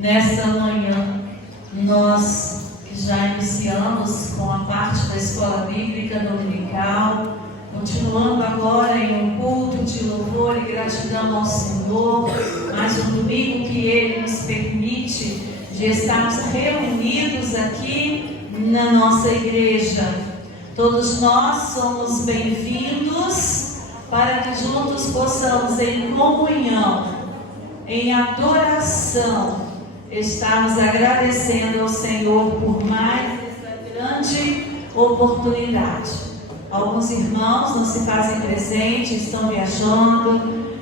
Nesta manhã, nós que já iniciamos com a parte da escola bíblica dominical, continuando agora em um culto de louvor e gratidão ao Senhor, mais um domingo que Ele nos permite de estarmos reunidos aqui na nossa igreja. Todos nós somos bem-vindos para que juntos possamos, em comunhão, em adoração, estarmos agradecendo ao Senhor por mais essa grande oportunidade. Alguns irmãos não se fazem presente, estão viajando,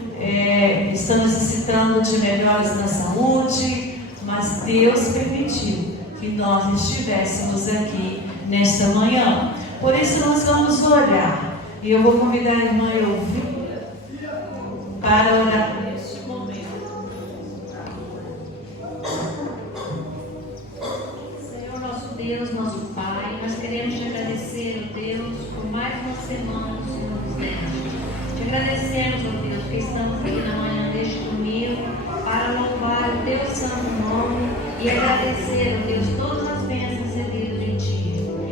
estão necessitando de melhoras na saúde, mas Deus permitiu que nós estivéssemos aqui nesta manhã. Por isso nós vamos orar. E eu vou convidar a irmã Elvira para orar neste momento. Senhor nosso Deus, nosso Pai, nós queremos te agradecer, ó Deus, por mais uma semana que o Senhor nos deu. Te agradecemos, ó Deus, que estamos aqui na manhã deste domingo para louvar o teu santo nome e agradecer, ó Deus, todas as bênçãos recebidas de ti.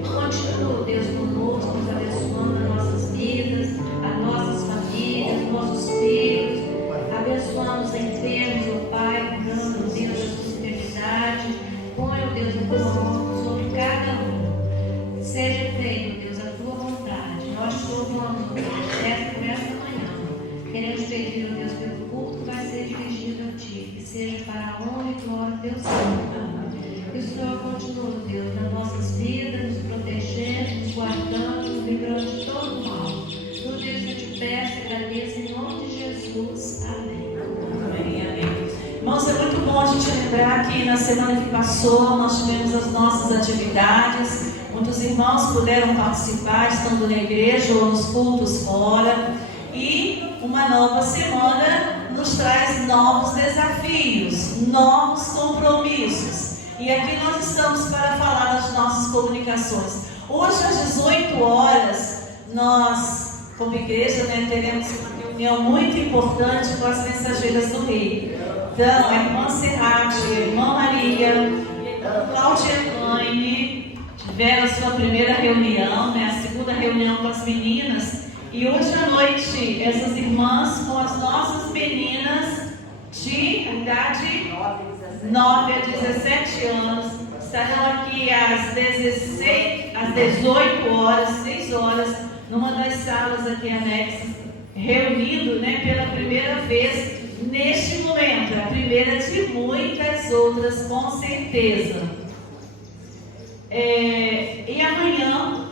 Continua, Deus, conosco, nos abençoando as nossas vidas, as nossas famílias, nossos filhos, abençoando os enfermos, ó Pai, dando, Deus, a sua eternidade. Põe, ó Deus, a tua mão sobre cada um. Seja feita, Deus, a tua vontade. Nós te louvamos, ó Deus, por esta manhã. Queremos pedir, ó Deus, pelo culto que vai ser dirigido a ti, que seja para a honra e glória do teu santo. Que o Senhor continue, Deus, nas nossas vidas, nos protegendo, nos guardando, nos livrando de todo mal. Tudo isso eu te peço e agradeço em nome de Jesus. Amém. Amém, amém. Irmãos, é muito bom a gente lembrar que na semana que passou nós tivemos as nossas atividades. Muitos irmãos puderam participar, estando na igreja ou nos cultos fora. E uma nova semana nos traz novos desafios, novos compromissos. E aqui nós estamos para falar das nossas comunicações. Hoje às 18 horas, nós, como igreja, teremos uma reunião muito importante com as mensageiras do Rei. Então, a irmã Serrate, a irmã Maria, a irmã Cláudia Elaine tiveram a sua primeira reunião, a segunda reunião com as meninas. E hoje à noite, essas irmãs com as nossas meninas de idade 9 a 17 anos estarão aqui às 18 horas, 6 horas, numa das salas aqui anexas, reunindo pela primeira vez neste momento, a primeira de muitas outras, com certeza. E amanhã,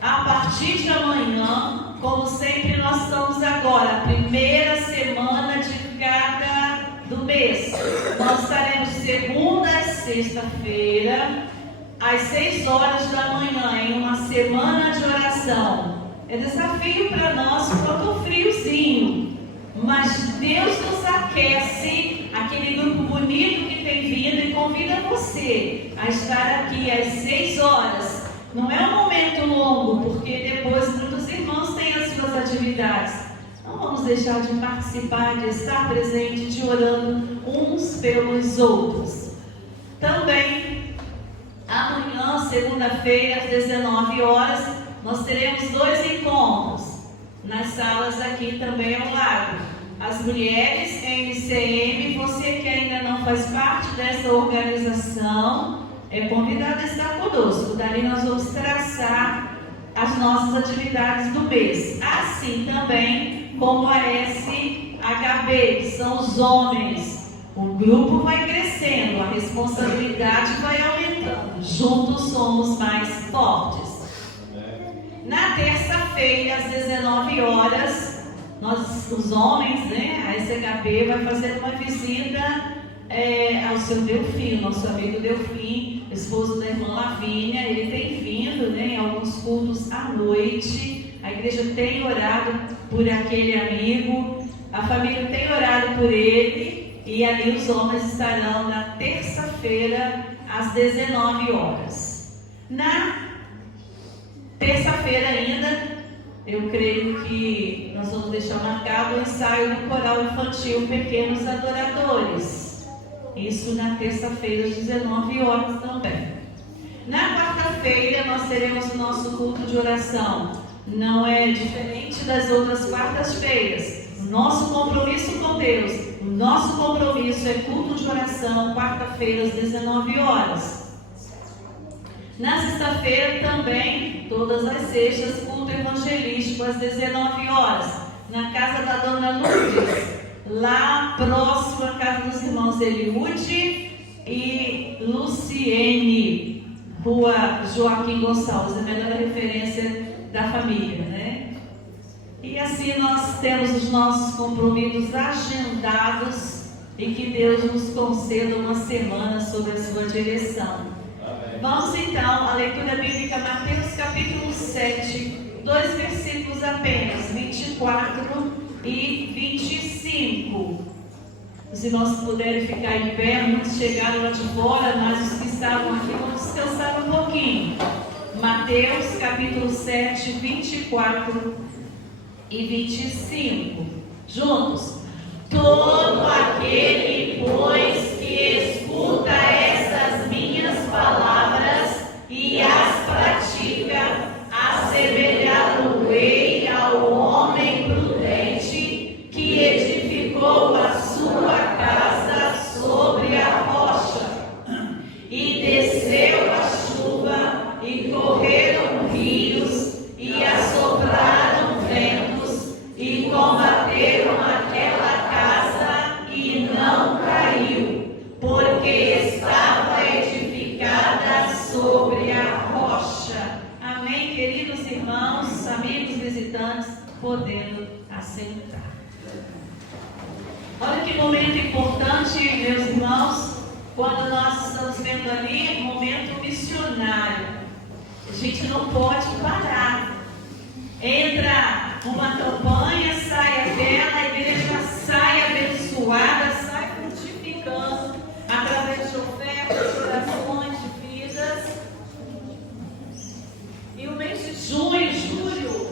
a partir de amanhã, como sempre, nós estamos agora, a primeira semana de cada do mês. Nós estaremos segunda a sexta-feira, às 6 horas da manhã, em uma semana de oração. É desafio para nós quanto o friozinho, mas Deus nos aquece, aquele grupo bonito que tem vindo, e convida você a estar aqui às 6 horas. Não é um momento longo, porque depois muitos irmãos têm as suas atividades. Não vamos deixar de participar, de estar presente, de orando uns pelos outros. Também, amanhã, segunda-feira, às 19 horas, nós teremos 2 encontros nas salas aqui também ao lado. As mulheres MCM, você que ainda não faz parte dessa organização, é convidado a estar conosco. Dali nós vamos traçar as nossas atividades do mês. Assim também como a SHB, que são os homens. O grupo vai crescendo, a responsabilidade vai aumentando. Juntos somos mais fortes. Na terça-feira, às 19 horas, nós, os homens, a SHB vai fazer uma visita ao seu Delfim, nosso amigo Delfim, esposo da irmã Lavínia. Ele tem vindo em alguns cultos à noite. A igreja tem orado por aquele amigo, a família tem orado por ele, e ali os homens estarão na terça-feira às 19 horas. Na terça-feira ainda, eu creio que nós vamos deixar marcado o ensaio do coral infantil Pequenos Adoradores. Isso na terça-feira, às 19 horas também. Na quarta-feira, nós teremos o nosso culto de oração. Não é diferente das outras quartas-feiras. O nosso compromisso com Deus, o nosso compromisso é culto de oração, quarta-feira, às 19 horas. Na sexta-feira também, todas as sextas, culto evangelístico, às 19 horas. Na casa da Dona Lourdes, lá próximo à casa dos irmãos Eliude e Luciene, Rua Joaquim Gonçalves, a melhor referência da família, né? E assim nós temos os nossos compromissos agendados e que Deus nos conceda uma semana sob a sua direção. Amém. Vamos então à leitura bíblica, Mateus capítulo 7, 2 versículos apenas, 24 e 25. Os irmãos puderem ficar em pé, muitos chegaram lá de fora, mas os que estavam aqui vão descansar um pouquinho. Mateus capítulo 7, 24 e 25. Juntos. Todo aquele, pois, que escuta estas minhas palavras e as pratica, assemelhá-lo-ei ao homem prudente que edificou a sua casa sobre a rocha. E desceu a chuva, e correram rios, e assopraram ventos, e combateram aquela casa, e não caiu, porque estava edificada sobre a rocha. Amém, queridos irmãos, amigos visitantes, podendo assentar. Olha que momento importante, meus irmãos, quando nós estamos vendo ali, momento missionário. A gente não pode parar. Entra uma campanha, sai aquela, a igreja sai abençoada, sai frutificando, através de ofertas, de orações, de vidas. E o mês de junho, julho,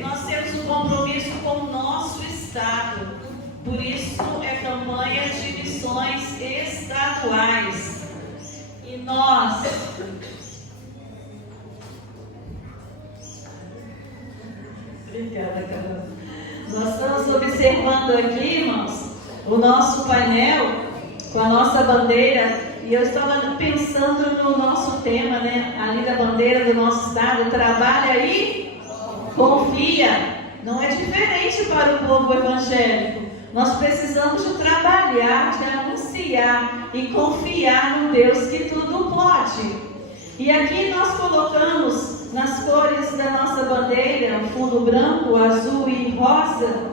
nós temos um compromisso com o nosso estado. Por isso é campanha de missões estaduais. E nós obrigada, Carol. Nós estamos observando aqui, irmãos, o nosso painel com a nossa bandeira. E eu estava pensando no nosso tema, né? Ali da bandeira do nosso estado, trabalha e confia. Não é diferente para o povo evangélico. Nós precisamos de trabalhar, de anunciar e confiar no Deus que tudo pode. E aqui nós colocamos nas cores da nossa bandeira, o fundo branco, azul e rosa.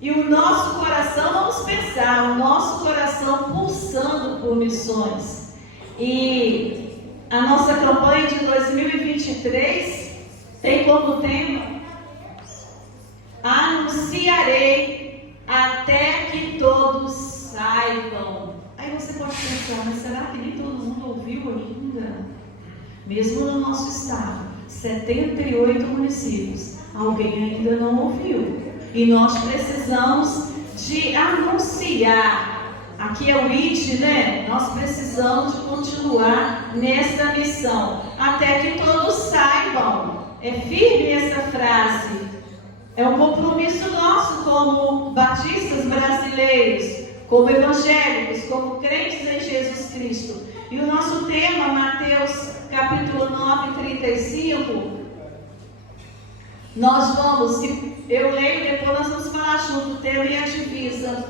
E o nosso coração, vamos pensar, o nosso coração pulsando por missões. E a nossa campanha de 2023 tem como tema: anunciarei até que todos saibam. Aí você pode pensar, mas será que nem todo mundo ouviu ainda? Mesmo no nosso estado, 78 municípios, alguém ainda não ouviu. E nós precisamos de anunciar. Aqui é o ID, né? Nós precisamos de continuar nessa missão, até que todos saibam. É firme essa frase. É um compromisso nosso como batistas brasileiros, como evangélicos, como crentes em Jesus Cristo. E o nosso tema, Mateus capítulo 9, 35, nós vamos, eu leio, depois nós vamos falar junto, o tema e a divisa.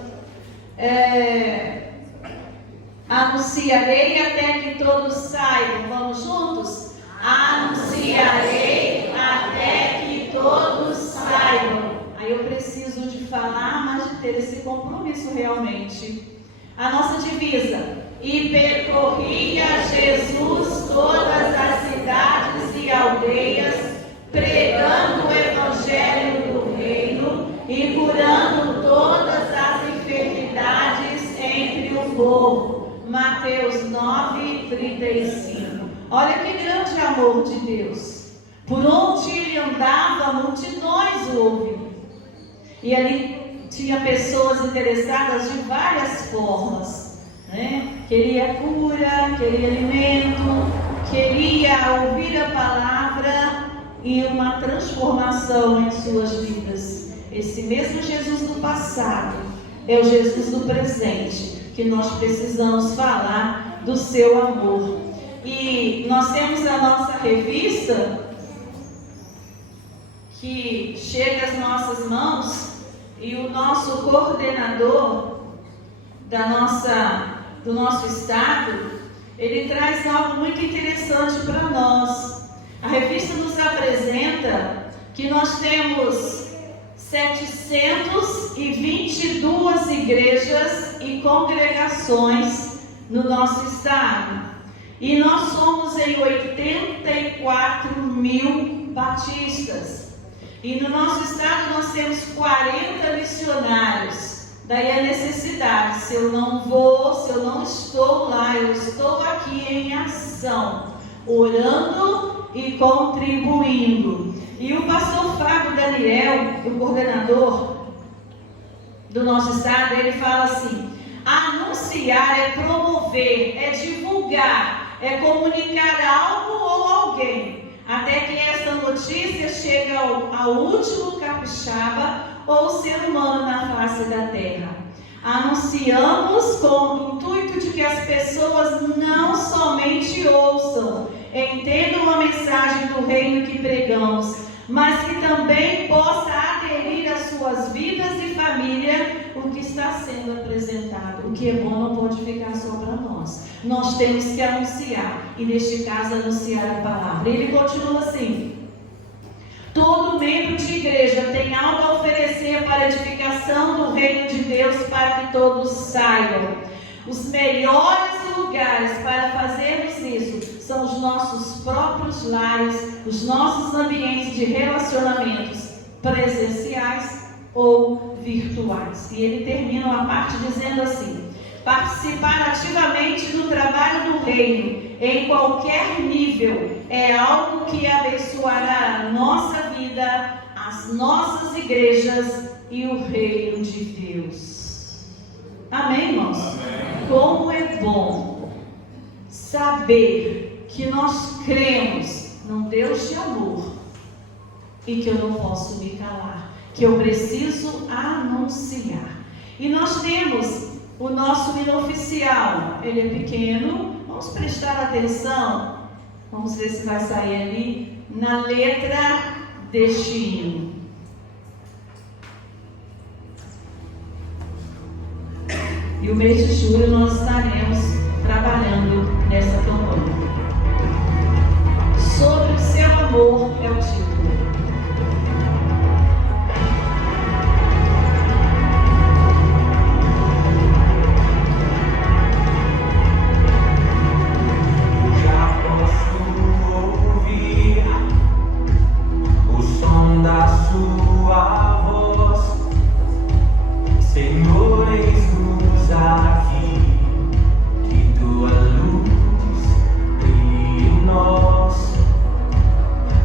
Anunciarei até que todos saibam. Vamos juntos? Anunciarei até que todos saibam. Aí eu preciso de falar, mas de ter esse compromisso realmente. A nossa divisa: e percorria Jesus todas as cidades e aldeias, pregando o evangelho do reino e curando todas as enfermidades entre o povo. Mateus 9, 35. Olha que grande amor de Deus. Por onde ele andava, multidões o ouviam. E ali tinha pessoas interessadas de várias formas, né? Queria cura, queria alimento, queria ouvir a palavra e uma transformação em suas vidas. Esse mesmo Jesus do passado é o Jesus do presente, que nós precisamos falar do seu amor. E nós temos a nossa revista que chega às nossas mãos, e o nosso coordenador do nosso estado, ele traz algo muito interessante para nós. A revista nos apresenta que nós temos 722 igrejas e congregações no nosso estado. E nós somos em 84 mil batistas. E no nosso estado nós temos 40 missionários. Daí a necessidade, se eu não vou, se eu não estou lá, eu estou aqui em ação, orando e contribuindo. E o pastor Fábio Daniel, o coordenador do nosso estado, ele fala assim: anunciar é promover, é divulgar, é comunicar algo ou alguém, até que essa notícia chegue ao último capixaba ou ser humano na face da terra. Anunciamos com o intuito de que as pessoas não somente ouçam, entendam a mensagem do reino que pregamos, mas que também possa aderir às suas vidas e família o que está sendo apresentado. O que é bom não pode ficar só para nós. Nós temos que anunciar, e neste caso anunciar a palavra. Ele continua assim: todo membro de igreja tem algo a oferecer para a edificação do reino de Deus, para que todos saibam. Os melhores lugares para fazermos isso são os nossos próprios lares, os nossos ambientes de relacionamentos presenciais ou virtuais. E ele termina a parte dizendo assim: participar ativamente do trabalho do reino, em qualquer nível, é algo que abençoará a nossa vida, as nossas igrejas e o reino de Deus. Amém, irmãos? Amém. Como é bom saber que nós cremos num Deus de amor e que eu não posso me calar, que eu preciso anunciar. E nós temos o nosso hino oficial. Ele é pequeno, vamos prestar atenção, vamos ver se vai sair ali na letra deste hino. E o mês de julho nós estaremos trabalhando nessa campanha. Sobre o seu amor é o título.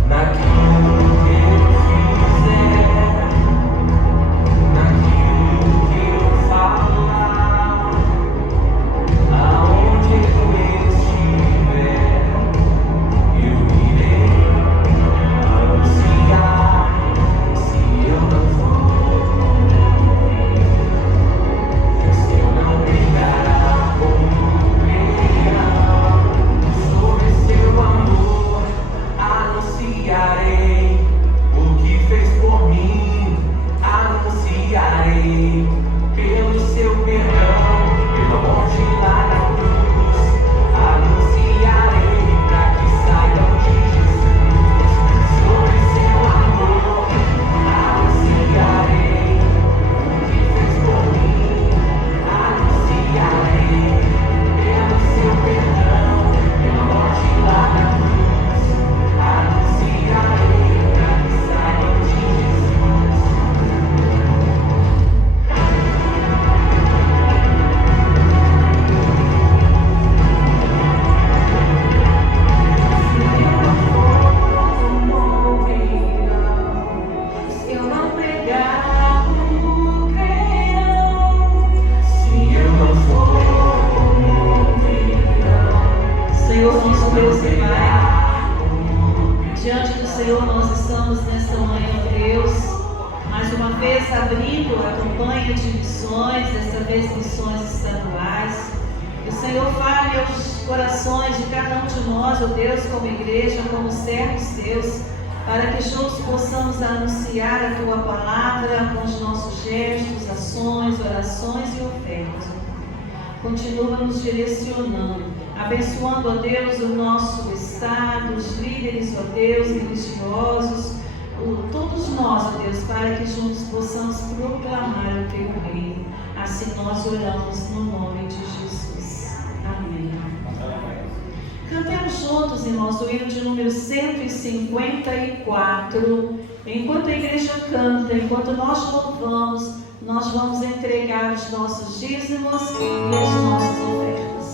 Naquilo vez missões estaduais. Que o Senhor fale aos corações de cada um de nós, ó Deus, como igreja, como servos teus, para que juntos possamos anunciar a Tua palavra com os nossos gestos, ações, orações e ofertas. Continua nos direcionando, abençoando, ó Deus, o nosso estado, os líderes, ó Deus, religiosos, todos nós, ó Deus, para que juntos possamos proclamar o Teu reino. Assim nós oramos no nome de Jesus. Amém. Cantemos juntos, irmãos, o hino de número 154. Enquanto a igreja canta, enquanto nós louvamos, nós vamos entregar os nossos dízimos e as nossas ofertas.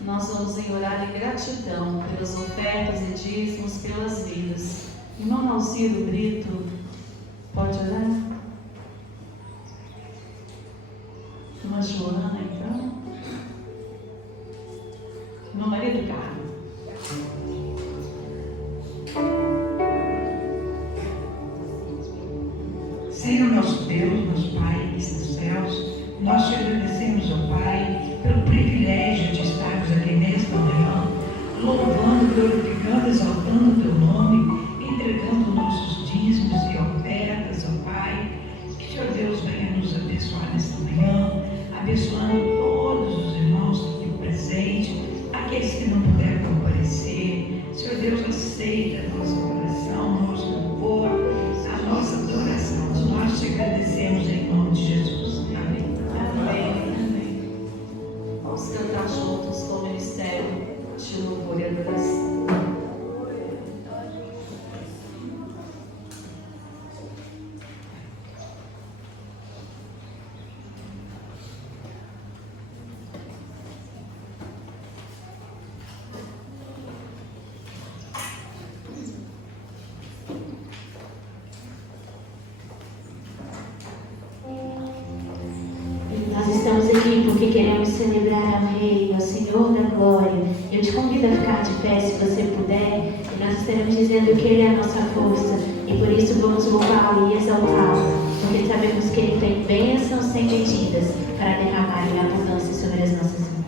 Nós vamos orar em gratidão pelas ofertas e dízimos, pelas vidas. Irmão Alciro Brito, pode orar? Irmã Joana, então. Irmã Maria do Carmo. Senhor nosso Deus, nosso Pai que está nos céus, nós te agradecemos, ó Pai, pelo privilégio de estarmos aqui nesta manhã, louvando, glorificando, exaltando o teu nome, entregando nossos dízimos e ofertas, ó Pai. Que, Senhor Deus, venha nos abençoar nesta manhã, abençoando todos os irmãos aqui presentes, aqueles que não puderam comparecer. Senhor Deus, aceita a nossa oração. convido a ficar de pé se você puder. E nós estaremos dizendo que Ele é a nossa força. E por isso vamos louvá-lo e exaltá-lo. Porque sabemos que Ele tem bênçãos sem medidas para derramar em abundância sobre as nossas vidas.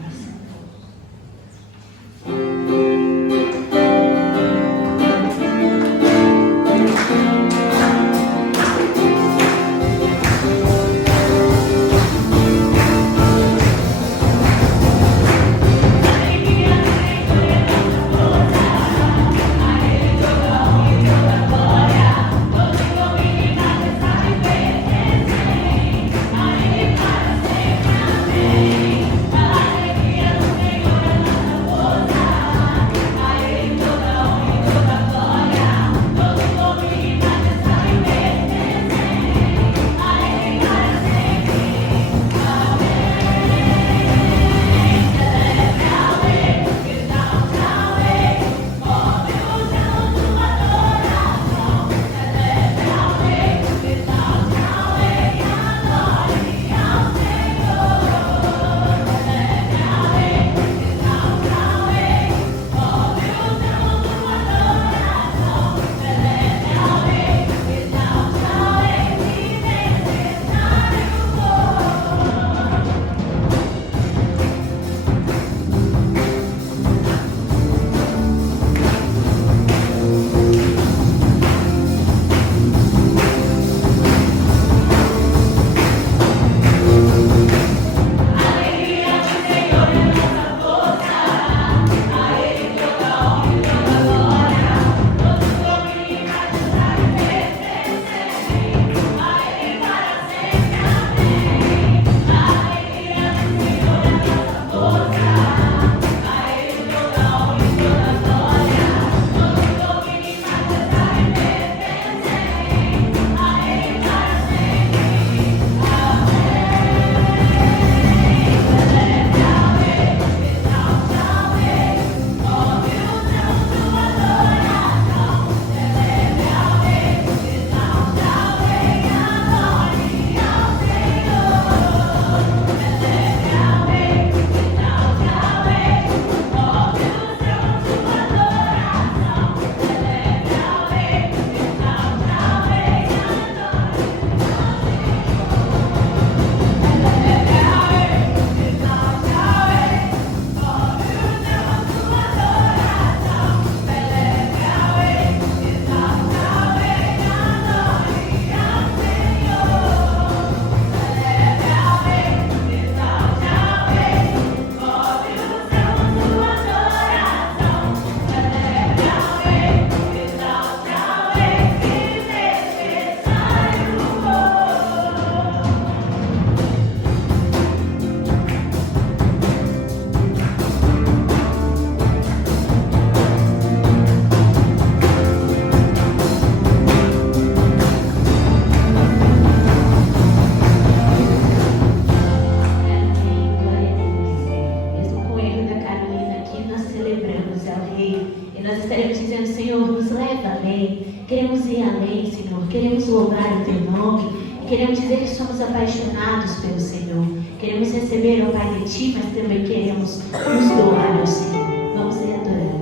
Queremos ir além, Senhor. Queremos louvar o Teu nome. Queremos dizer que somos apaixonados pelo Senhor. Queremos receber, ó Pai, de Ti, mas também queremos nos doar ao Senhor. Vamos lhe adorar.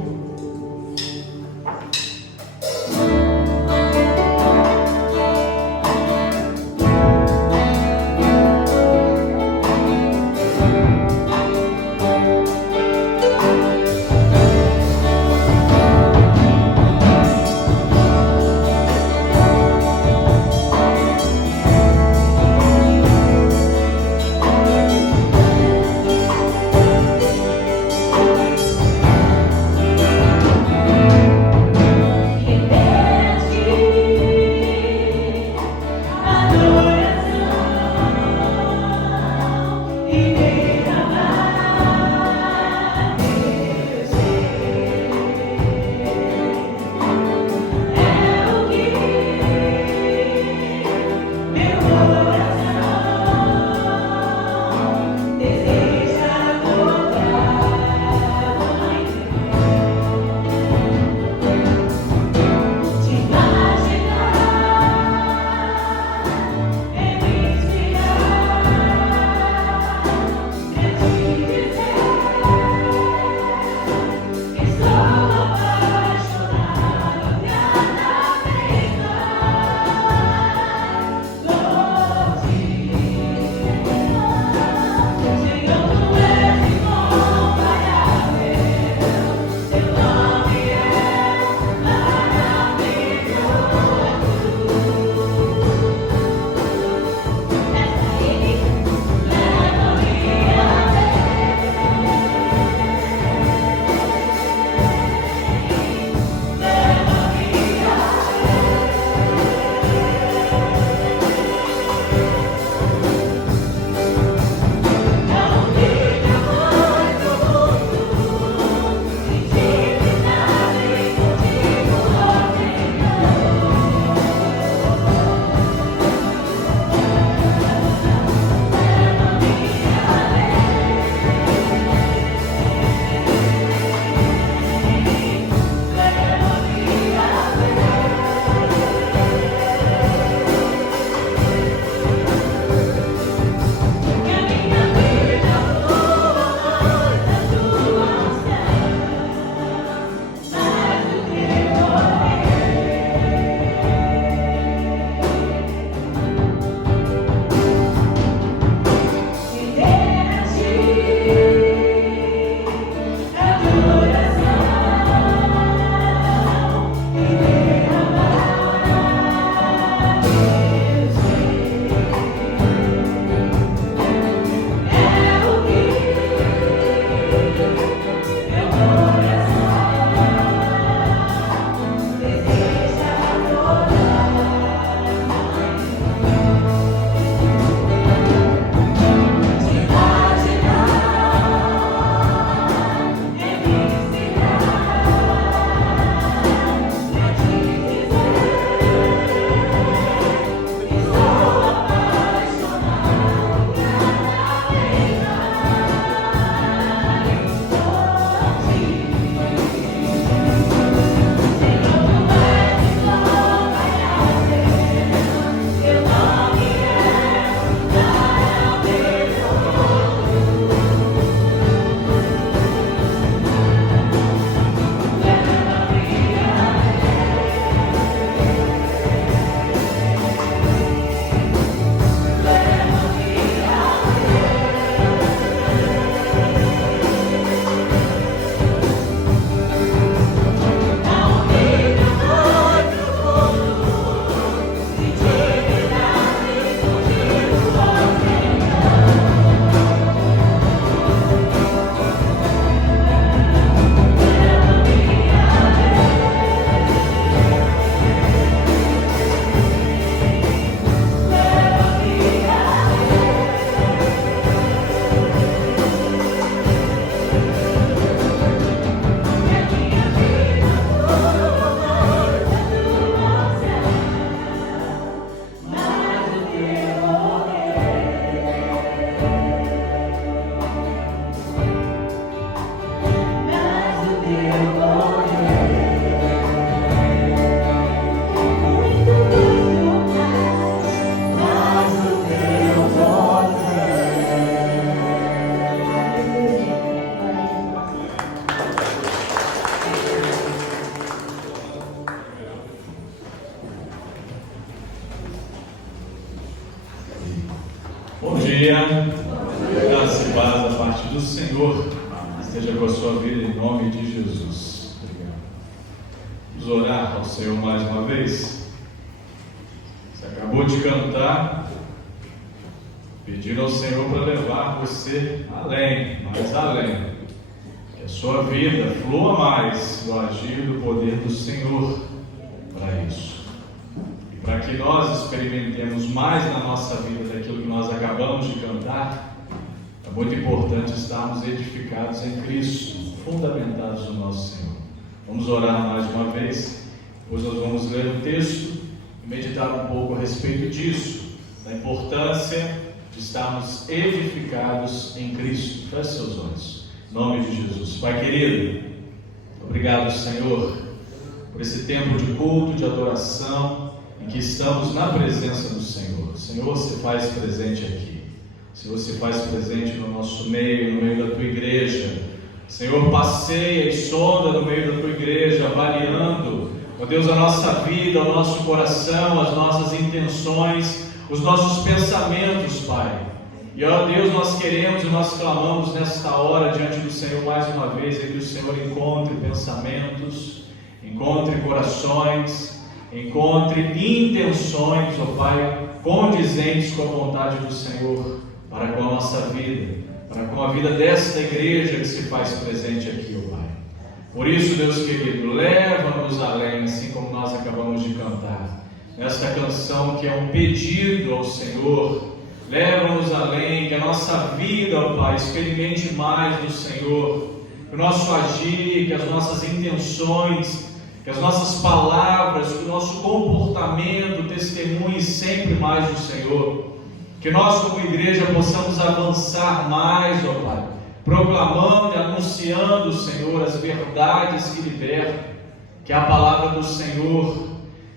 dia, graça e paz da parte do Senhor esteja com a sua vida em nome de Jesus. Obrigado. Vamos orar ao Senhor mais uma vez. Você acabou de cantar, pedindo ao Senhor para levar você além, mais além, que a sua vida flua mais no agir do poder do Senhor para isso. Para que nós experimentemos mais na nossa vida daquilo que nós acabamos de cantar, é muito importante estarmos edificados em Cristo, fundamentados no nosso Senhor. Vamos orar mais uma vez, depois nós vamos ler o texto e meditar um pouco a respeito disso, da importância de estarmos edificados em Cristo. Feche seus olhos, em nome de Jesus. Pai querido, obrigado, Senhor, por esse tempo de culto, de adoração, em que estamos na presença do Senhor. Senhor, se faz presente aqui. Senhor, se faz presente no nosso meio, no meio da tua igreja. Senhor, passeia e sonda no meio da tua igreja, avaliando, ó Deus, a nossa vida, o nosso coração, as nossas intenções, os nossos pensamentos, Pai. E, ó Deus, nós queremos e nós clamamos nesta hora diante do Senhor mais uma vez, que o Senhor encontre pensamentos, encontre corações, encontre intenções, ó Pai, condizentes com a vontade do Senhor para com a nossa vida, para com a vida desta igreja que se faz presente aqui, ó Pai. Por isso, Deus querido, leva-nos além, assim como nós acabamos de cantar, nesta canção que é um pedido ao Senhor. Leva-nos além, que a nossa vida, ó Pai, experimente mais do Senhor, que o nosso agir, que as nossas intenções, que as nossas palavras, que o nosso comportamento testemunhe sempre mais do Senhor. Que nós como igreja possamos avançar mais, ó Pai, proclamando e anunciando, Senhor, as verdades que libertam, que é a palavra do Senhor.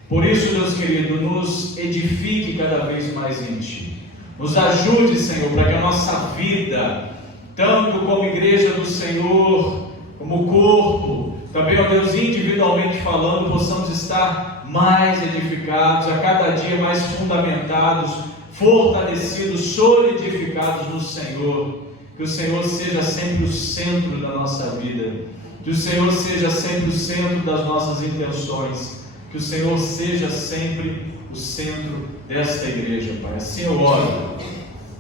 Por isso, Deus querido, nos edifique cada vez mais em Ti. Nos ajude, Senhor, para que a nossa vida, tanto como igreja do Senhor, como corpo, também, ó Deus, individualmente falando, possamos estar mais edificados, a cada dia mais fundamentados, fortalecidos, solidificados no Senhor. Que o Senhor seja sempre o centro da nossa vida, que o Senhor seja sempre o centro das nossas intenções, que o Senhor seja sempre o centro desta igreja, Pai. Assim eu oro,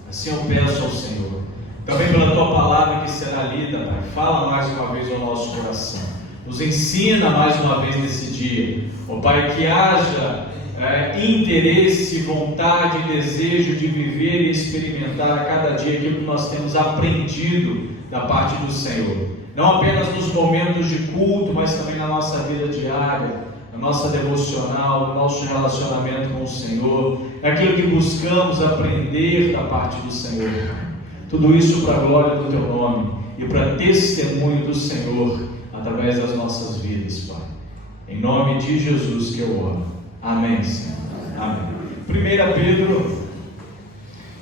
assim eu peço ao Senhor. Também pela Tua palavra que será lida, Pai, fala mais uma vez ao nosso coração. Nos ensina mais uma vez nesse dia, ó Pai, que haja interesse, vontade e desejo de viver e experimentar a cada dia aquilo que nós temos aprendido da parte do Senhor. Não apenas nos momentos de culto, mas também na nossa vida diária, na nossa devocional, no nosso relacionamento com o Senhor, naquilo que buscamos aprender da parte do Senhor. Tudo isso para a glória do Teu nome e para testemunho do Senhor através das nossas vidas, Pai. Em nome de Jesus que eu oro. Amém, Senhor. Amém. 1 Pedro,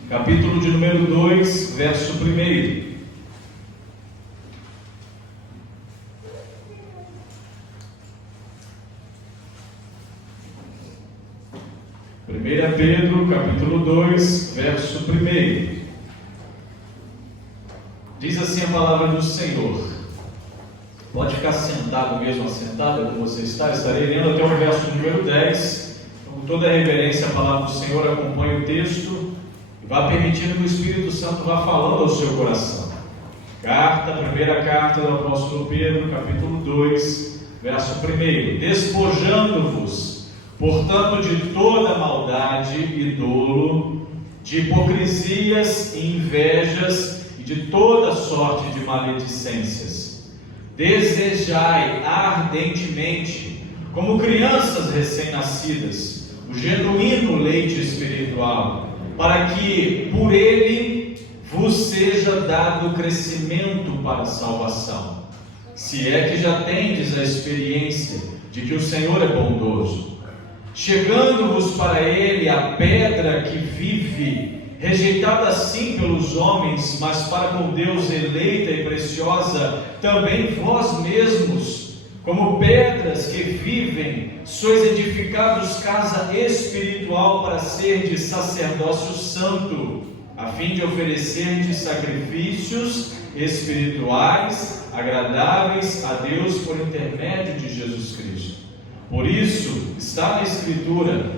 capítulo de número 2, verso 1. Pedro, capítulo 2, verso 1. Diz assim a palavra do Senhor. Pode ficar sentado mesmo, assentada como você está. Estarei lendo até o verso número 10. Com toda a reverência, a palavra do Senhor acompanha o texto e vá permitindo que o Espírito Santo vá falando ao seu coração. Primeira carta do apóstolo Pedro, capítulo 2, verso 1. Despojando-vos, portanto, de toda maldade e dolo, de hipocrisias e invejas e de toda sorte de maledicências. Desejai ardentemente, como crianças recém-nascidas, o genuíno leite espiritual, para que por ele vos seja dado crescimento para a salvação, se é que já tendes a experiência de que o Senhor é bondoso. Chegando-vos para ele a pedra que vive, rejeitada sim pelos homens, mas para com Deus eleita e preciosa, também vós mesmos, como pedras que vivem, sois edificados casa espiritual para ser de sacerdócio santo, a fim de oferecer-te sacrifícios espirituais, agradáveis a Deus por intermédio de Jesus Cristo. Por isso, está na Escritura: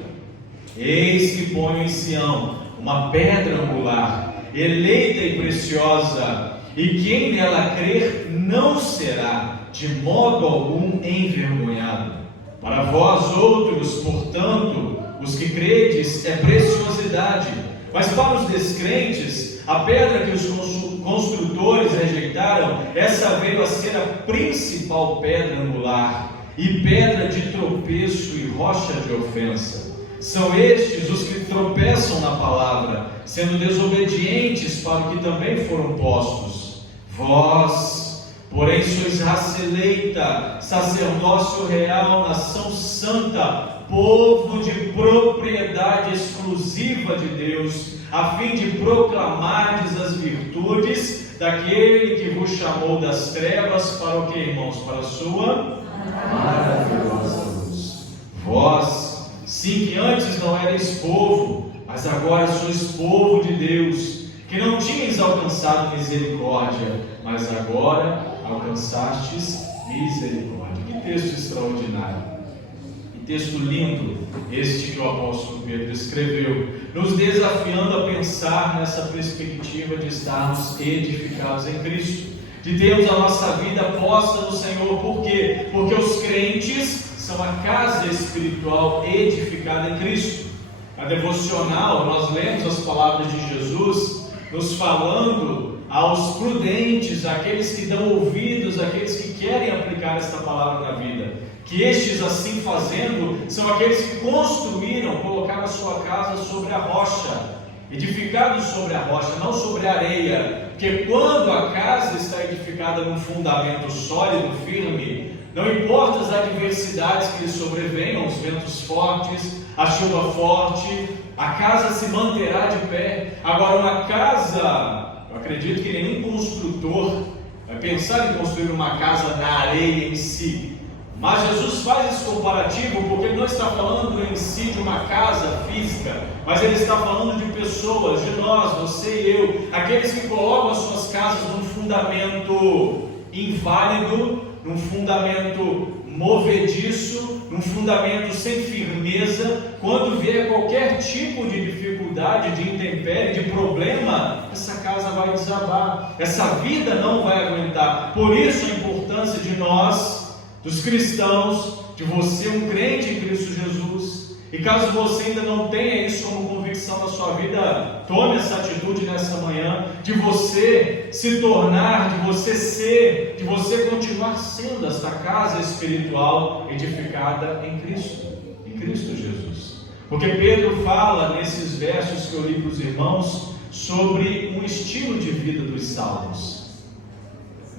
eis que ponho em Sião uma pedra angular, eleita e preciosa, e quem nela crer não será de modo algum envergonhado. Para vós outros, portanto, os que credes, é preciosidade, mas para os descrentes, a pedra que os construtores rejeitaram, essa veio a ser a principal pedra angular, e pedra de tropeço e rocha de ofensa. São estes os que tropeçam na palavra, sendo desobedientes para o que também foram postos. Vós, porém, sois raça eleita, sacerdócio real, nação santa, povo de propriedade exclusiva de Deus, a fim de proclamardes as virtudes daquele que vos chamou das trevas para o que, irmãos? Para a sua maravilhosa luz. Vós, sim, que antes não erais povo, mas agora sois povo de Deus, que não tinhais alcançado misericórdia, mas agora alcançastes misericórdia. Que texto extraordinário! Texto lindo este que o apóstolo Pedro escreveu, nos desafiando a pensar nessa perspectiva de estarmos edificados em Cristo, de termos a nossa vida posta no Senhor. Por quê? Porque os crentes são a casa espiritual edificada em Cristo. Na devocional nós lemos as palavras de Jesus nos falando aos prudentes, aqueles que dão ouvidos, aqueles que querem aplicar esta palavra na vida, que estes, assim fazendo, são aqueles que construíram, colocaram a sua casa sobre a rocha, edificados sobre a rocha, não sobre a areia, porque quando a casa está edificada num fundamento sólido, firme, não importa as adversidades que lhe sobrevenham, os ventos fortes, a chuva forte, a casa se manterá de pé. Agora, uma casa, eu acredito que nenhum construtor vai pensar em construir uma casa na areia em si. Mas Jesus faz esse comparativo porque ele não está falando em si de uma casa física, mas ele está falando de pessoas, de nós, você e eu, aqueles que colocam as suas casas num fundamento inválido, num fundamento movediço, num fundamento sem firmeza. Quando vier qualquer tipo de dificuldade, de intempérie, de problema, essa casa vai desabar, essa vida não vai aguentar. Por isso a importância de nós, dos cristãos, de você, um crente em Cristo Jesus. E caso você ainda não tenha isso como convicção na sua vida, tome essa atitude nessa manhã, de você se tornar, de você ser, de você continuar sendo esta casa espiritual edificada em Cristo Jesus. Porque Pedro fala nesses versos que eu li para os irmãos sobre um estilo de vida dos salvos.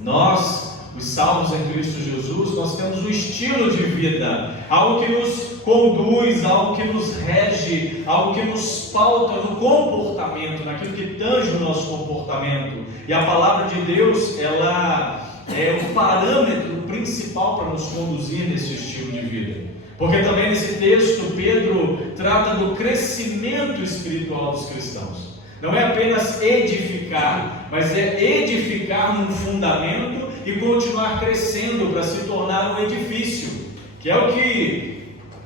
Nós, os salvos em Cristo Jesus, nós temos um estilo de vida, algo que nos conduz, algo que nos rege, algo que nos pauta no comportamento, naquilo que tange o nosso comportamento. E a palavra de Deus, ela é o parâmetro principal para nos conduzir nesse estilo de vida. Porque também nesse texto Pedro trata do crescimento espiritual dos cristãos. Não é apenas edificar, mas é edificar num fundamento e continuar crescendo para se tornar um edifício, que é o que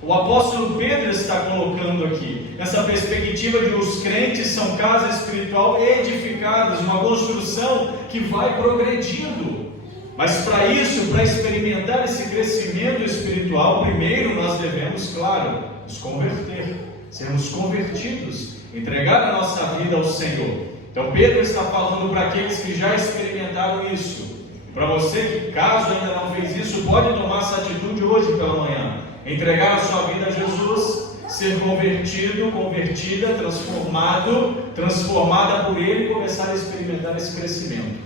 o apóstolo Pedro está colocando aqui, nessa perspectiva de os crentes são casa espiritual edificadas, uma construção que vai progredindo. Mas para isso, para experimentar esse crescimento espiritual, primeiro nós devemos, claro, nos converter, sermos convertidos, entregar a nossa vida ao Senhor. Então Pedro está falando para aqueles que já experimentaram isso. Para você que, caso ainda não fez isso, pode tomar essa atitude hoje pela manhã. Entregar a sua vida a Jesus, ser convertido, convertida, transformada por Ele e começar a experimentar esse crescimento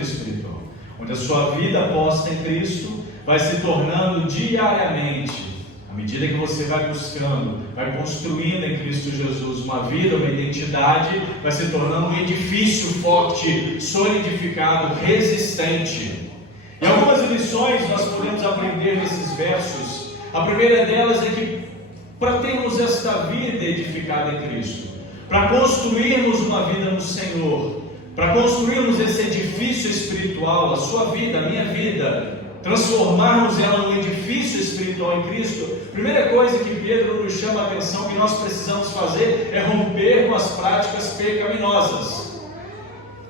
espiritual, onde a sua vida posta em Cristo vai se tornando diariamente, à medida que você vai buscando, vai construindo em Cristo Jesus uma vida, uma identidade, vai se tornando um edifício forte, solidificado, resistente. E algumas lições nós podemos aprender nesses versos. A primeira delas é que para termos esta vida edificada em Cristo, para construirmos uma vida no Senhor, para construirmos esse edifício espiritual, a sua vida, a minha vida, transformarmos ela num edifício espiritual em Cristo, a primeira coisa que Pedro nos chama a atenção que nós precisamos fazer é romper com as práticas pecaminosas.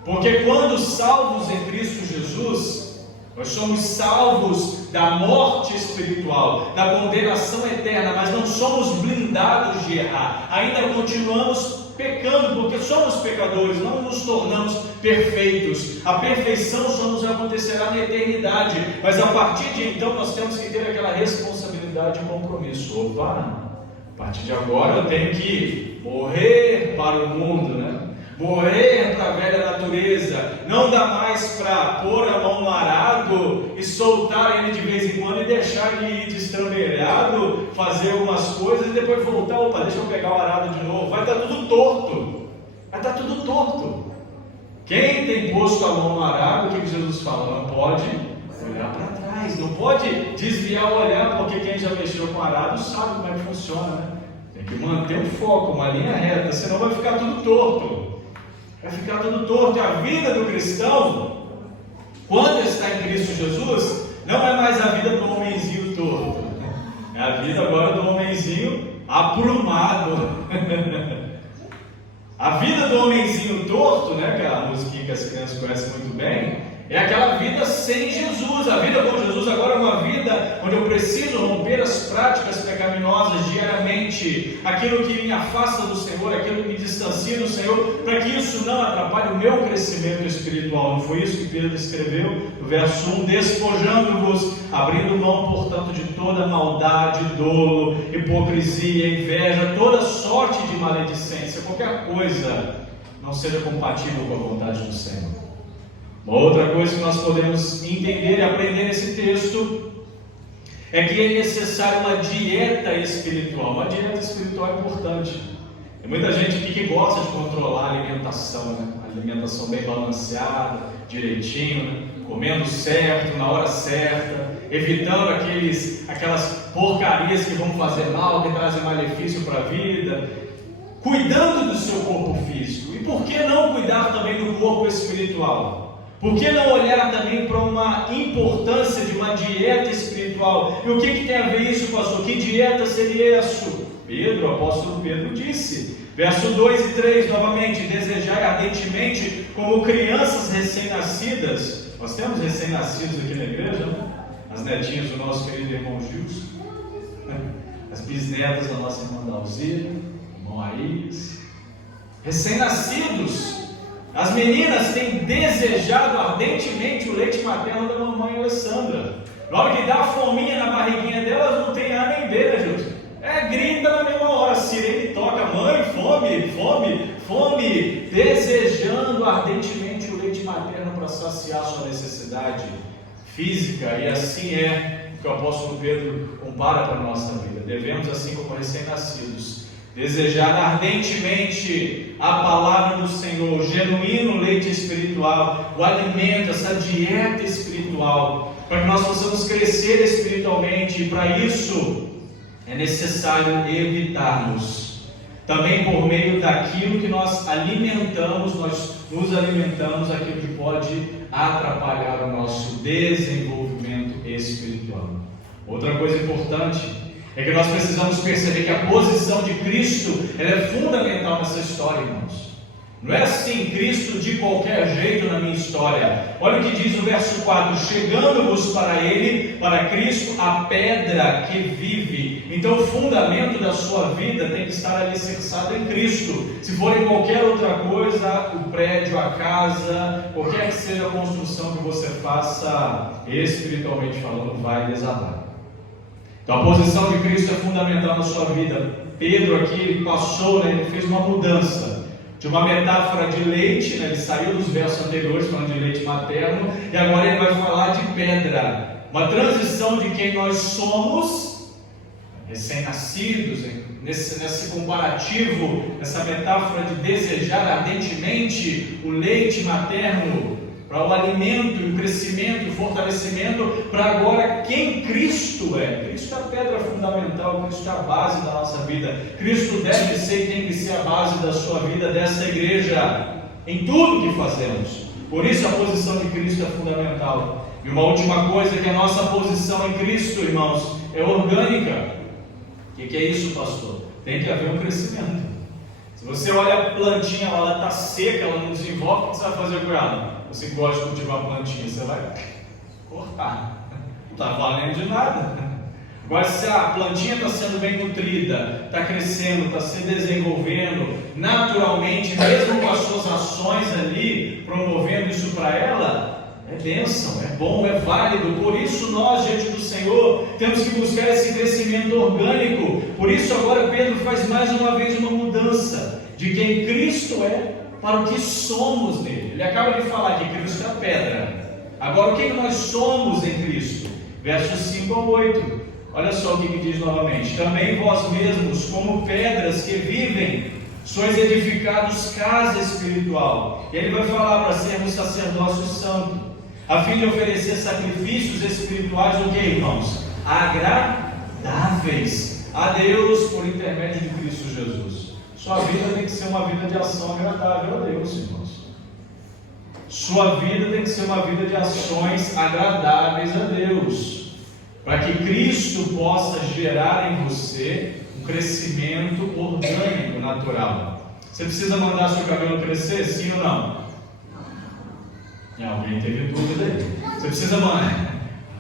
Porque quando salvos em Cristo Jesus, nós somos salvos da morte espiritual, da condenação eterna, mas não somos blindados de errar, ainda continuamos pecando, porque somos pecadores, não nos tornamos perfeitos. A perfeição só nos acontecerá na eternidade, mas a partir de então nós temos que ter aquela responsabilidade e compromisso. Opa, a partir de agora eu tenho que morrer para o mundo, né? Morrer para a velha natureza. Não dá mais para pôr a mão no arado e soltar ele de vez em quando e deixar ele ir destrambelhado, fazer algumas coisas e depois voltar. Opa, deixa eu pegar o arado de novo. Vai estar tudo torto. Vai estar tudo torto. Quem tem posto a mão no arado, o que Jesus fala? Não pode olhar para trás, não pode desviar o olhar, porque quem já mexeu com o arado sabe como é que funciona, né? Tem que manter um foco, uma linha reta, senão vai ficar tudo torto. Vai ficar tudo torto. E a vida do cristão, quando está em Cristo Jesus, não é mais a vida do homenzinho torto, é a vida agora do homenzinho aprumado. A vida do homenzinho torto, né, que é a musiquinha que as crianças conhecem muito bem, é aquela vida sem Jesus. A vida com Jesus agora é uma vida onde eu preciso romper as práticas pecaminosas diariamente, aquilo que me afasta do Senhor, aquilo que me distancia do Senhor, para que isso não atrapalhe o meu crescimento espiritual. Não foi isso que Pedro escreveu no verso 1: despojando-vos, abrindo mão, portanto, de toda maldade, dolo, hipocrisia, inveja, toda sorte de maledicência, qualquer coisa não seja compatível com a vontade do Senhor. Uma outra coisa que nós podemos entender e aprender nesse texto é que é necessária uma dieta espiritual. Uma dieta espiritual é importante. Tem muita gente aqui que gosta de controlar a alimentação, né? A alimentação bem balanceada, direitinho, né? Comendo certo, na hora certa, evitando aquelas porcarias que vão fazer mal, que trazem malefício para a vida, cuidando do seu corpo físico. E por que não cuidar também do corpo espiritual? Por que não olhar também para uma importância de uma dieta espiritual? E o que tem a ver isso, pastor? Que dieta seria isso? Pedro, o apóstolo Pedro disse, verso 2 e 3, novamente: desejai ardentemente como crianças recém-nascidas. Nós temos recém-nascidos aqui na igreja, né? As netinhas do nosso querido irmão Gilson, as bisnetas da nossa irmã Dalzira, irmão Aires, recém-nascidos. As meninas têm desejado ardentemente o leite materno da mamãe Alessandra. Na hora que dá a fominha na barriguinha delas, não tem A nem B, né, Gilson? Grita na mesma hora, sirene toca: mãe, fome, fome, fome, desejando ardentemente o leite materno para saciar sua necessidade física. E assim é que o apóstolo Pedro compara para a nossa vida. Devemos, assim como recém-nascidos, desejar ardentemente a palavra do Senhor, o genuíno leite espiritual, o alimento, essa dieta espiritual, para que nós possamos crescer espiritualmente. E para isso é necessário evitarmos, também por meio daquilo que nós alimentamos, nós nos alimentamos, aquilo que pode atrapalhar o nosso desenvolvimento espiritual. Outra coisa importante é que nós precisamos perceber que a posição de Cristo, ela é fundamental nessa história, irmãos. Não é assim, Cristo de qualquer jeito na minha história. Olha o que diz o verso 4: chegando-vos para Ele, para Cristo, a pedra que vive. Então o fundamento da sua vida tem que estar alicerçado em Cristo. Se for em qualquer outra coisa, o prédio, a casa, qualquer que seja a construção que você faça, espiritualmente falando, vai desabar. Então a posição de Cristo é fundamental na sua vida. Pedro aqui, ele passou, ele fez uma mudança de uma metáfora de leite, ele saiu dos versos anteriores falando de leite materno, e agora ele vai falar de pedra. Uma transição de quem nós somos, recém-nascidos, nesse comparativo, nessa metáfora de desejar ardentemente o leite materno, para o alimento, o crescimento, o fortalecimento, para agora quem Cristo é. Cristo é a pedra fundamental fundamental, Cristo é a base da nossa vida. Cristo deve ser e tem que ser a base da sua vida, dessa igreja, em tudo que fazemos. Por isso a posição de Cristo é fundamental. E uma última coisa, que a nossa posição em Cristo, irmãos, é orgânica. O que é isso, pastor? Tem que haver um crescimento. Se você olha a plantinha, ela está seca, ela não desenvolve, o que você vai fazer com ela? Você gosta de cultivar a plantinha, você vai cortar. Não está valendo de nada. Agora, se a plantinha está sendo bem nutrida, está crescendo, está se desenvolvendo naturalmente, mesmo com as suas ações ali, promovendo isso para ela, é bênção, é bom, é válido. Por isso nós, diante do Senhor, temos que buscar esse crescimento orgânico. Por isso agora Pedro faz mais uma vez uma mudança de quem Cristo é para o que somos nele. Ele acaba de falar que Cristo é a pedra. Agora o que nós somos em Cristo? Versos 5 ao 8. Olha só o que diz novamente: também vós mesmos, como pedras que vivem, sois edificados casa espiritual. E ele vai falar para sermos sacerdócio santo, a fim de oferecer sacrifícios espirituais, o que, irmãos? Agradáveis a Deus por intermédio de Cristo Jesus. Sua vida tem que ser uma vida de ação agradável a Deus, irmãos. Sua vida tem que ser uma vida de ações agradáveis a Deus, para que Cristo possa gerar em você um crescimento orgânico, natural. Você precisa mandar seu cabelo crescer, sim ou não? Alguém teve dúvida aí? Você precisa mandar.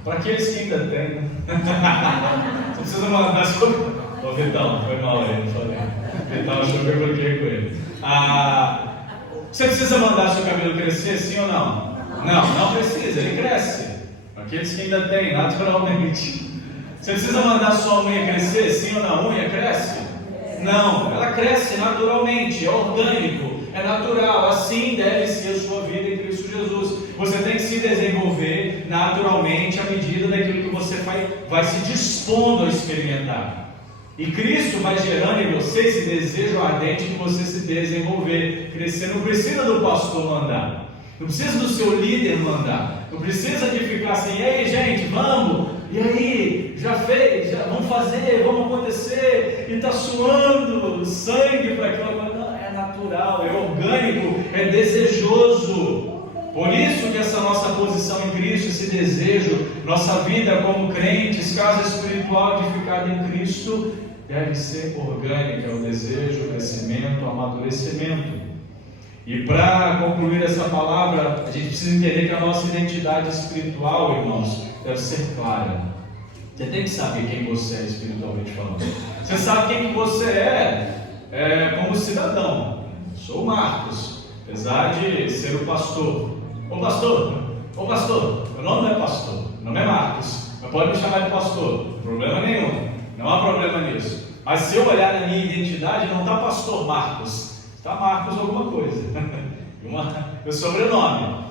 Para aqueles que ainda têm, você precisa mandar seu cabelo. Ô Vitão, foi mal aí, não falei. Vitão achou que eu brinquei com ele. Você precisa mandar seu cabelo crescer, sim ou não? Não precisa, ele cresce. Aqueles que ainda têm, naturalmente. Você precisa mandar sua unha crescer, sim ou não? A unha cresce? Não, ela cresce naturalmente, é orgânico, é natural. Assim deve ser a sua vida em Cristo Jesus. Você tem que se desenvolver naturalmente à medida daquilo que você vai se dispondo a experimentar. E Cristo vai gerando em você esse desejo ardente de você se desenvolver, crescer. Não precisa do pastor mandar, não precisa do seu líder mandar, não precisa de ficar assim: e aí gente, vamos, e aí, já fez, vamos fazer, vamos acontecer, e está suando sangue para aquela coisa. Não, é natural, é orgânico, é desejoso. Por isso que essa nossa posição em Cristo, esse desejo, nossa vida como crentes, casa espiritual edificada em Cristo, deve ser orgânica, o desejo, o crescimento, o amadurecimento. E para concluir essa palavra, a gente precisa entender que a nossa identidade espiritual, irmãos, deve ser clara. Você tem que saber quem você é espiritualmente falando. Você sabe quem você é como cidadão. Sou o Marcos, apesar de ser o pastor. Ô pastor, meu nome não é pastor, meu nome é Marcos, mas pode me chamar de pastor, problema nenhum, não há problema nisso. Mas se eu olhar na minha identidade, não está pastor Marcos, está Marcos alguma coisa, meu sobrenome.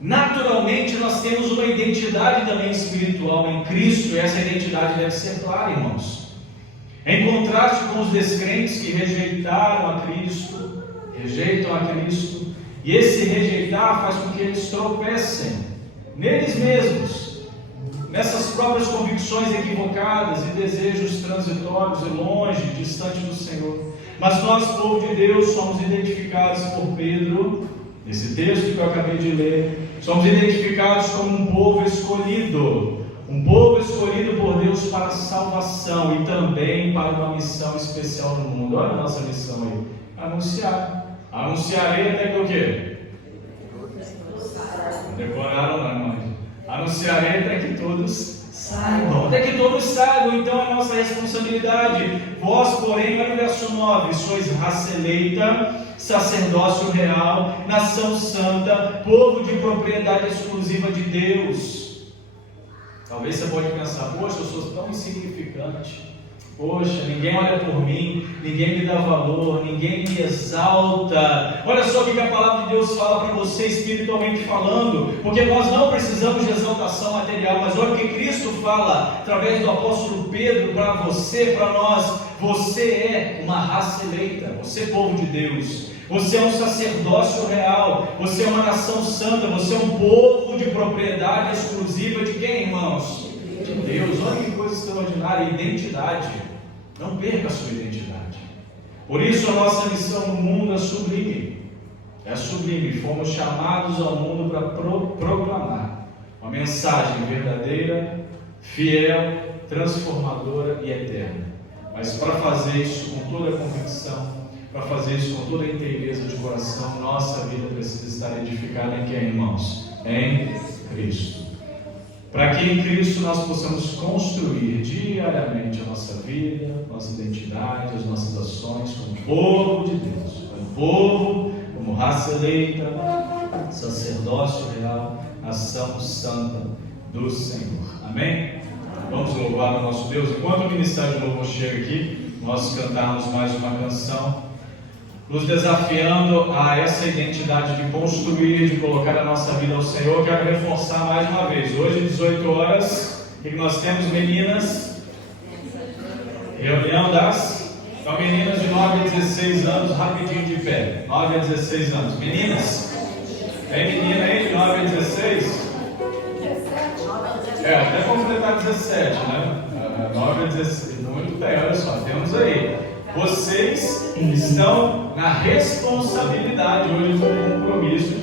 Naturalmente nós temos uma identidade também espiritual em Cristo, e essa identidade deve ser clara, irmãos. Em contraste com os descrentes que rejeitam a Cristo, e esse rejeitar faz com que eles tropecem neles mesmos, nessas próprias convicções equivocadas e desejos transitórios e longe, distante do Senhor. Mas nós, povo de Deus, somos identificados por Pedro, nesse texto que eu acabei de ler, somos identificados como um povo escolhido por Deus para a salvação e também para uma missão especial no mundo. Olha a nossa missão aí: anunciarei até que o quê? Decoraram lá, irmãos. Anunciarei até que todos saibam. Até que todos saibam, então, a nossa responsabilidade. Vós, porém, olha o verso 9: sois raça eleita, sacerdócio real, nação santa, povo de propriedade exclusiva de Deus. Talvez você pode pensar: poxa, eu sou tão insignificante. Poxa, ninguém olha por mim, ninguém me dá valor, ninguém me exalta. Olha só o que a palavra de Deus fala para você espiritualmente falando, porque nós não precisamos de exaltação material, mas olha o que Cristo fala através do apóstolo Pedro para você, para nós: você é uma raça eleita, você é povo de Deus, você é um sacerdócio real, você é uma nação santa, você é um povo de propriedade exclusiva de quem, irmãos? de Deus. Olha que coisa extraordinária, identidade. Não perca a sua identidade. Por isso a nossa missão no mundo é sublime. É sublime. Fomos chamados ao mundo para proclamar uma mensagem verdadeira, fiel, transformadora e eterna. Mas para fazer isso com toda a convicção, para fazer isso com toda a inteireza de coração, nossa vida precisa estar edificada em quem, irmãos? Em Cristo. Para que em Cristo nós possamos construir diariamente a nossa vida, nossa identidade, as nossas ações como povo de Deus, como povo, como raça eleita, sacerdócio real, nação santa do Senhor. Amém? Vamos louvar o nosso Deus. Enquanto o ministério de louvor chega aqui, nós cantarmos mais uma canção, nos desafiando a essa identidade de construir, de colocar a nossa vida ao Senhor. Quero reforçar mais uma vez, hoje 18 horas, o que nós temos, meninas? Reunião das... Então, meninas de 9 a 16 anos, rapidinho de pé, 9 a 16 anos, meninas? Tem menina aí de 9 a 16? Até completar 17, né? 9 a 16, muito bem, olha só, temos aí. Vocês estão na responsabilidade hoje do compromisso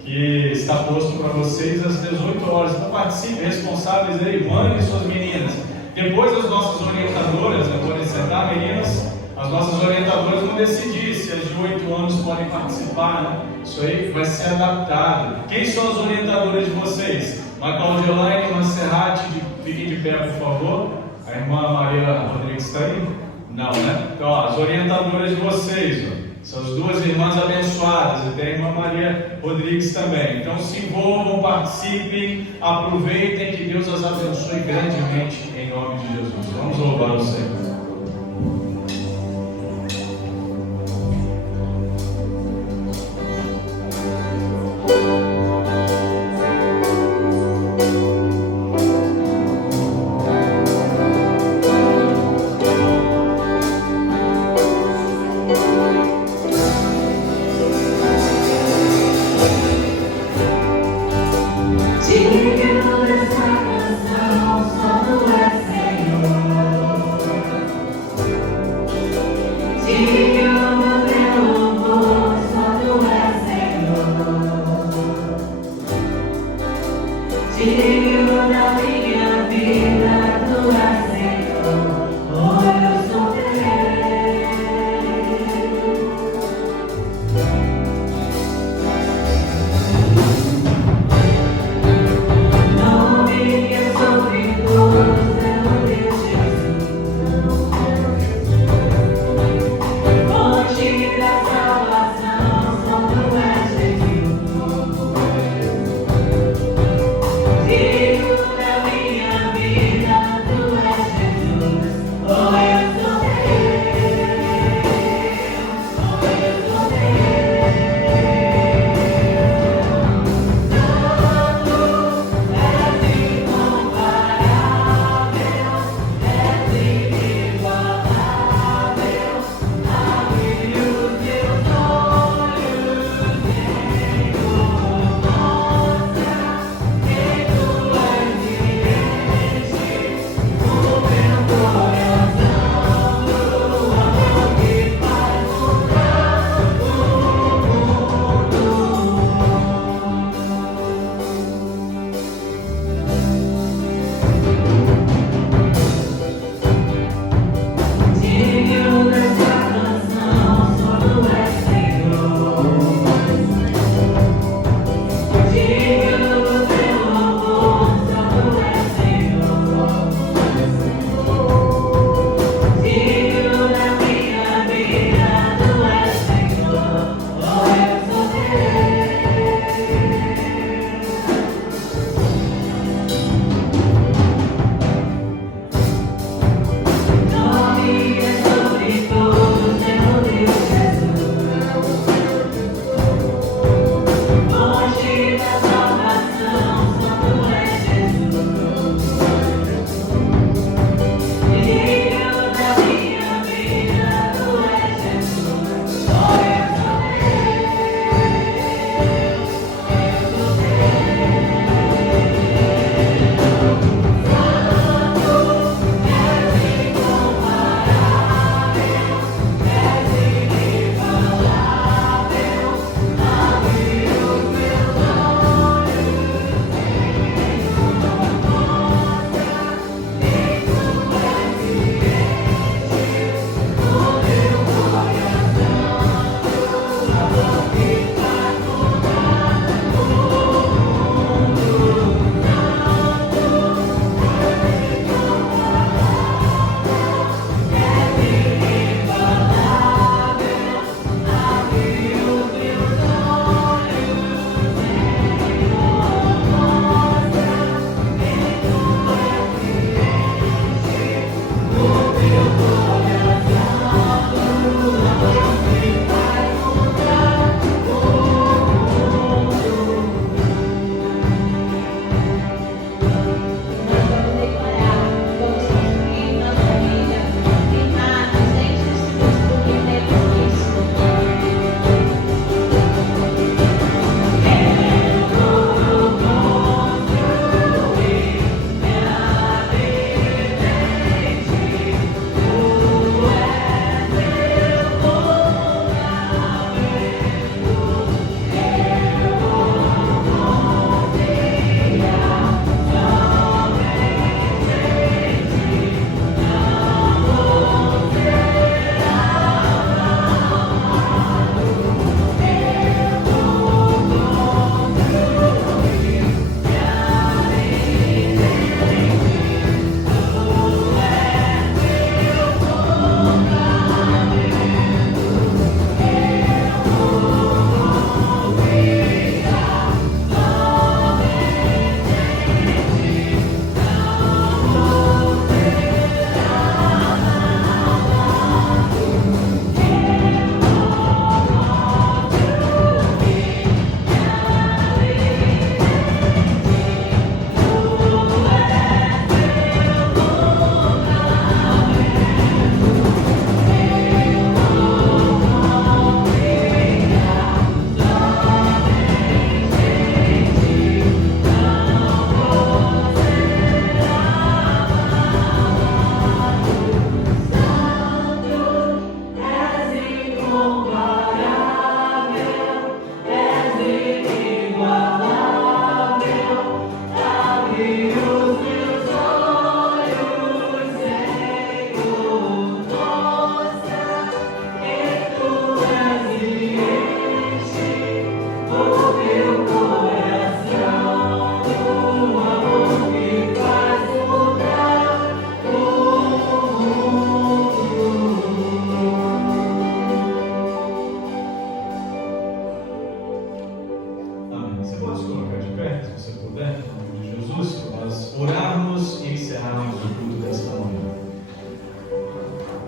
que está posto para vocês às 18 horas. Então participem, responsáveis aí, mandem suas meninas. Depois as nossas orientadoras, podem sentar, meninas, as nossas orientadoras vão decidir se as de 8 anos podem participar, né? Isso aí vai ser adaptado. Quem são as orientadoras de vocês? Uma Claudiolane, uma Serrate, fiquem de pé, por favor. A irmã Maria Rodrigues está aí? Não, né? Então, as orientadoras de vocês, são as duas irmãs abençoadas, e tem a irmã Maria Rodrigues também. Então, se envolvam, participem, aproveitem, que Deus as abençoe grandemente, em nome de Jesus. Vamos louvar o Senhor. Digno dessa canção, só tu és Senhor.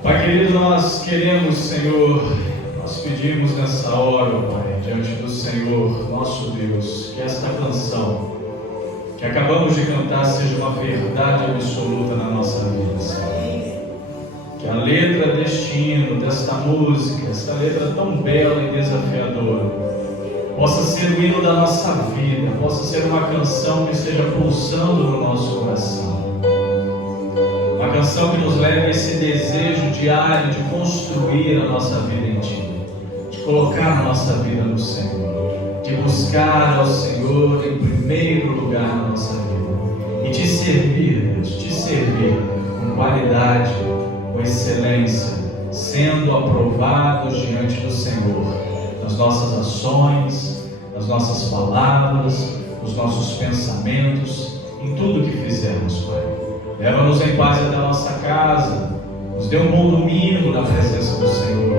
Pai querido, nós queremos, Senhor, nós pedimos nessa hora, Pai, diante do Senhor, nosso Deus, que esta canção que acabamos de cantar seja uma verdade absoluta na nossa vida, Senhor. Que a letra deste hino, desta música, esta letra tão bela e desafiadora, possa ser o hino da nossa vida, possa ser uma canção que esteja pulsando no nosso coração. Uma canção que nos leve a esse desejo diário de construir a nossa vida em Ti, de colocar a nossa vida no Senhor, de buscar ao Senhor em primeiro lugar na nossa vida e Te servir, Deus, Te servir com qualidade, com excelência, sendo aprovados diante do Senhor, nas nossas ações, nas nossas palavras, nos nossos pensamentos, em tudo que fizermos, Pai. Leva-nos em paz até a nossa casa, nos dê um bom domingo na presença do Senhor.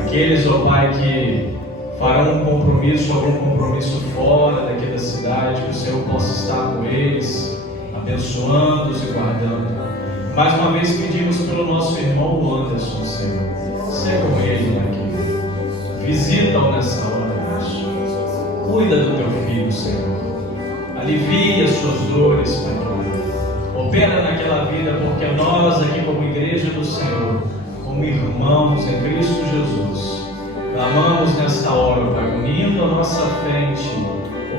Aqueles, ó Pai, que farão um compromisso, algum compromisso fora daqui da cidade, que o Senhor possa estar com eles, abençoando-os e guardando. Mais uma vez pedimos pelo nosso irmão Anderson, Senhor. Seja com ele aqui. Visita-o nessa hora, Deus. Cuida do teu filho, Senhor. Alivia as suas dores, Pai. Opera naquela vida, porque nós aqui como igreja do Senhor, como irmãos em Cristo Jesus, clamamos nesta hora, Pai, unindo a nossa frente.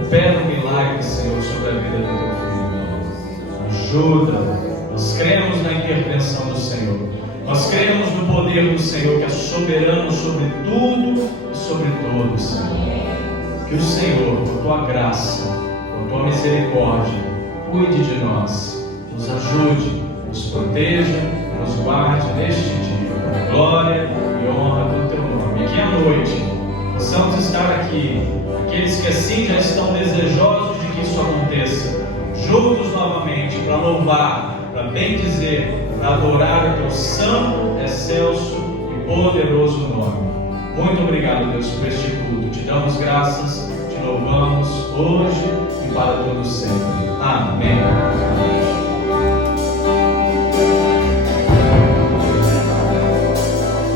Opera um milagre, Senhor, sobre a vida do teu filho. Ajuda. Nós cremos na intervenção do Senhor. Nós cremos no poder do Senhor, que é soberano sobre tudo e sobre todos, Senhor. Que o Senhor, com tua graça, com tua misericórdia, cuide de nós, nos ajude, nos proteja, nos guarde neste dia, para a glória e honra do teu nome. E que à noite possamos estar aqui, aqueles que assim já estão desejosos de que isso aconteça, juntos novamente, para louvar, para bendizer, para adorar o teu santo, excelso e poderoso nome. Muito obrigado, Deus, por este culto. Te damos graças, te louvamos hoje e para todo sempre. Amém.